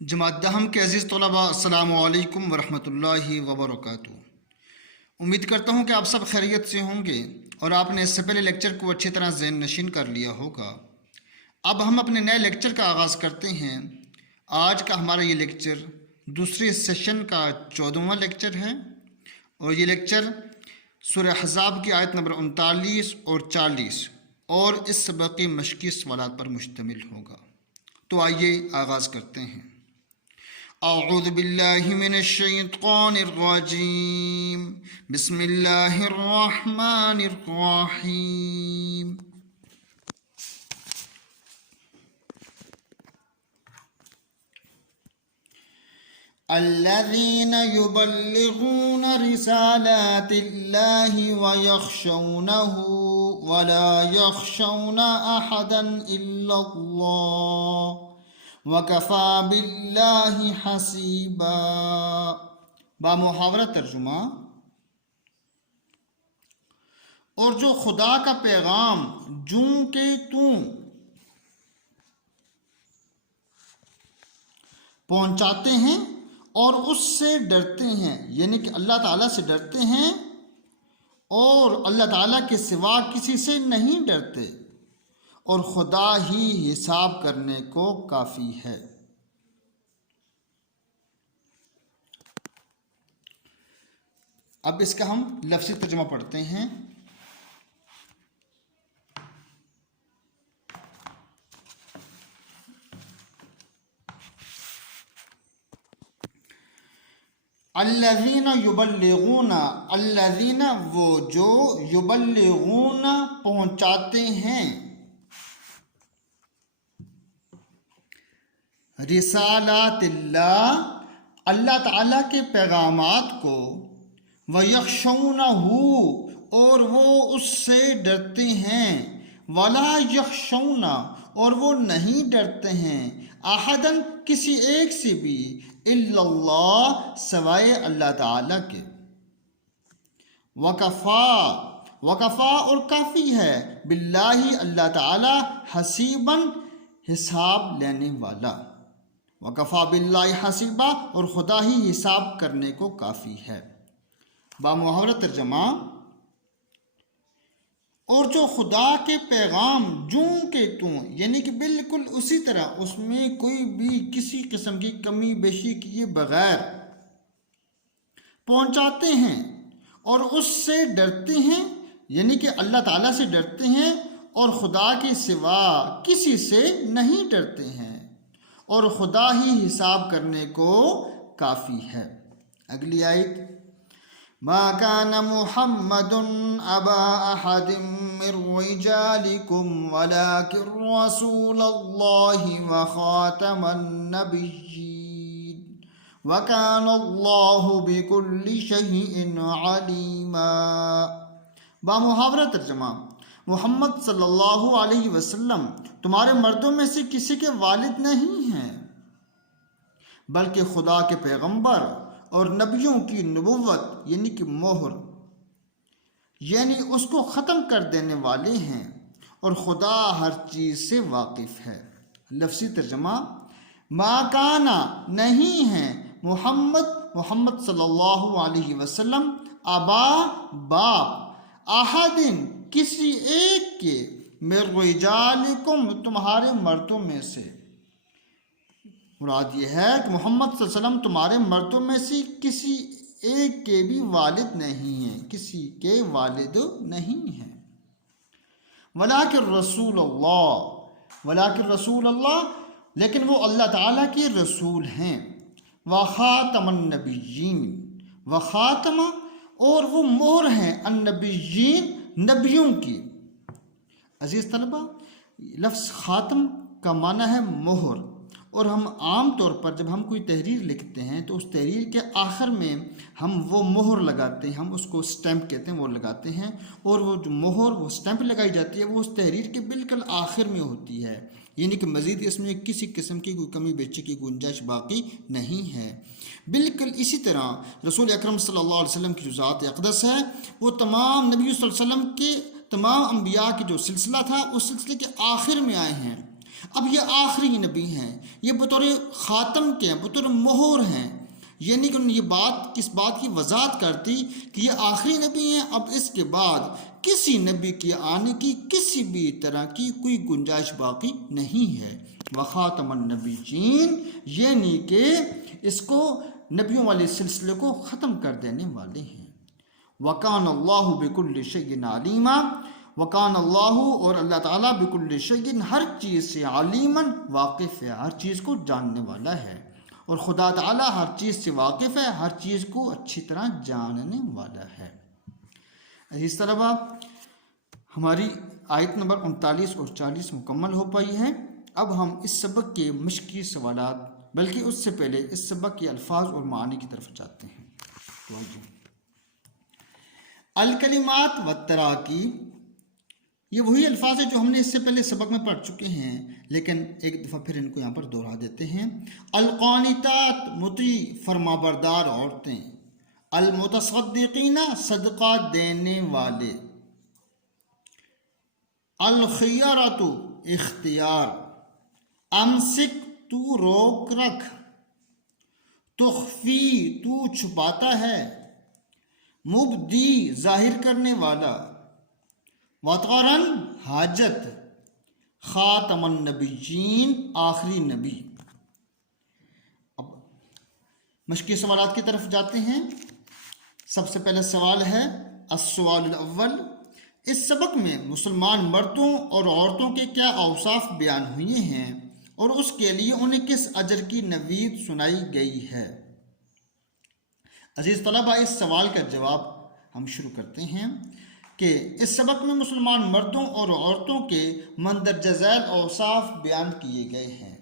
جماعت دہم کے عزیز طلباء، السلام علیکم ورحمۃ اللہ وبرکاتہ۔ امید کرتا ہوں کہ آپ سب خیریت سے ہوں گے اور آپ نے اس سے پہلے لیکچر کو اچھی طرح ذہن نشین کر لیا ہوگا۔ اب ہم اپنے نئے لیکچر کا آغاز کرتے ہیں۔ آج کا ہمارا یہ لیکچر دوسرے سیشن کا 14واں لیکچر ہے اور یہ لیکچر سورہ احزاب کی آیت نمبر 39 اور 40 اور اس سبق کے مشقی سوالات پر مشتمل ہوگا۔ تو آئیے آغاز کرتے ہیں۔ اعوذ باللہ من الشیطان الرجیم، بسم اللہ الرحمن الرحیم۔ الذین یبلغون رسالات اللہ ویخشونہ ولا یخشون احدا الا اللہ وَكَفَى بِاللَّهِ حَسِيبًا۔ بامحاورہ ترجمہ: اور جو خدا کا پیغام جوں کہ توں پہنچاتے ہیں اور اس سے ڈرتے ہیں، یعنی کہ اللہ تعالیٰ سے ڈرتے ہیں اور اللہ تعالیٰ کے سوا کسی سے نہیں ڈرتے، اور خدا ہی حساب کرنے کو کافی ہے۔ اب اس کا ہم لفظی ترجمہ پڑھتے ہیں۔ الذین یبلغون، الذین وہ جو، یبلغون پہنچاتے ہیں، رسالات اللہ اللہ تعالیٰ کے پیغامات کو، وَيَخْشَوْنَهُ اور وہ اس سے ڈرتے ہیں، وَلَا يَخْشَوْنَ اور وہ نہیں ڈرتے ہیں، أَحَدًا کسی ایک سے بھی، إِلَّا اللَّهَ سوائے اللہ تعالیٰ کے، وَكَفَى اور کافی ہے، بِاللَّهِ اللہ تعالیٰ، حَسِيبًا حساب لینے والا، وَكَفَى بِاللَّهِ حَسِيبًا اور خدا ہی حساب کرنے کو کافی ہے۔ بامحاورہ ترجمہ: اور جو خدا کے پیغام جوں کہ توں، یعنی کہ بالکل اسی طرح، اس میں کوئی بھی کسی قسم کی کمی بیشی کیے بغیر پہنچاتے ہیں اور اس سے ڈرتے ہیں، یعنی کہ اللہ تعالیٰ سے ڈرتے ہیں اور خدا کے سوا کسی سے نہیں ڈرتے ہیں، اور خدا ہی حساب کرنے کو کافی ہے۔ اگلی آیت: ما كان محمد ابا احد من رجالكم ولكن رسول الله وخاتم النبيين وكان الله بكل شيء عليما۔ بامحاورہ ترجمہ: محمد صلی اللہ علیہ وسلم تمہارے مردوں میں سے کسی کے والد نہیں ہیں، بلکہ خدا کے پیغمبر اور نبیوں کی نبوت یعنی کہ مہر، یعنی اس کو ختم کر دینے والے ہیں، اور خدا ہر چیز سے واقف ہے۔ لفظی ترجمہ: ما کانا نہیں ہیں، محمد صلی اللہ علیہ وسلم، ابا باپ، احدن کسی ایک کے، من رجالکم تمہارے مردوں میں سے۔ مراد یہ ہے کہ محمد صلی اللہ علیہ وسلم تمہارے مردوں میں سے کسی ایک کے بھی والد نہیں ہیں، کسی کے والد نہیں ہیں۔ ولیکن رسول اللہ لیکن وہ اللہ تعالیٰ کے رسول ہیں، وخاتم النبیین وخاتم اور وہ مہر ہیں، النبیین نبیوں کی۔ عزیز طلبہ، لفظ خاتم کا معنی ہے مہر، اور ہم عام طور پر جب ہم کوئی تحریر لکھتے ہیں تو اس تحریر کے آخر میں ہم وہ مہر لگاتے ہیں، ہم اس کو سٹیمپ کہتے ہیں، وہ لگاتے ہیں، اور وہ جو مہر، وہ سٹیمپ لگائی جاتی ہے، وہ اس تحریر کے بالکل آخر میں ہوتی ہے، یعنی کہ مزید اس میں کسی قسم کی کوئی کمی بیشی کی گنجائش باقی نہیں ہے۔ بالکل اسی طرح رسول اکرم صلی اللہ علیہ وسلم کی جو ذات اقدس ہے، وہ تمام نبی صلی اللہ علیہ وسلم کے تمام انبیاء کی جو سلسلہ تھا، اس سلسلے کے آخر میں آئے ہیں، اب یہ آخری نبی ہیں، یہ بطور خاتم کے ہیں، بطور مہر ہیں، یعنی کہ یہ بات کس بات کی وضاحت کرتی کہ یہ آخری نبی ہیں، اب اس کے بعد کسی نبی کے آنے کی کسی بھی طرح کی کوئی گنجائش باقی نہیں ہے۔ وخاتم النبیین، یعنی کہ اس کو نبیوں والے سلسلے کو ختم کر دینے والے ہیں۔ وکان اللہ بکل شیء علیما، وکان اللہ اور اللہ تعالیٰ بکل شیء ہر چیز سے علیما واقف ہے، ہر چیز کو جاننے والا ہے، اور خدا تعالیٰ ہر چیز سے واقف ہے، ہر چیز کو اچھی طرح جاننے والا ہے۔ عزیز طلبہ، ہماری آیت نمبر 39 اور 40 مکمل ہو پائی ہے۔ اب ہم اس سبق کے مشقی سوالات، بلکہ اس سے پہلے اس سبق کے الفاظ اور معانی کی طرف جاتے ہیں۔ الکلمات والتراکیب، یہ وہی الفاظ ہیں جو ہم نے اس سے پہلے سبق میں پڑھ چکے ہیں، لیکن ایک دفعہ پھر ان کو یہاں پر دوہرا دیتے ہیں۔ القانتات، مطیع فرمانبردار عورتیں۔ المتصدقین، صدقہ دینے والے۔ الخیرۃ، اختیار۔ امسک، تو روک رکھ۔ تخفی، تو چھپاتا ہے۔ مبدی، ظاہر کرنے والا۔ وطرن، حاجت۔ خاتم النبیین، آخری نبی۔ اب مشقی سوالات کی طرف جاتے ہیں۔ سب سے پہلا سوال ہے السؤال الاول، اس سبق میں مسلمان مردوں اور عورتوں کے کیا اوصاف بیان ہوئے ہیں اور اس کے لیے انہیں کس اجر کی نوید سنائی گئی ہے؟ عزیز طلبہ، اس سوال کا جواب ہم شروع کرتے ہیں کہ اس سبق میں مسلمان مردوں اور عورتوں کے مندرجہ ذیل اوصاف بیان کیے گئے ہیں۔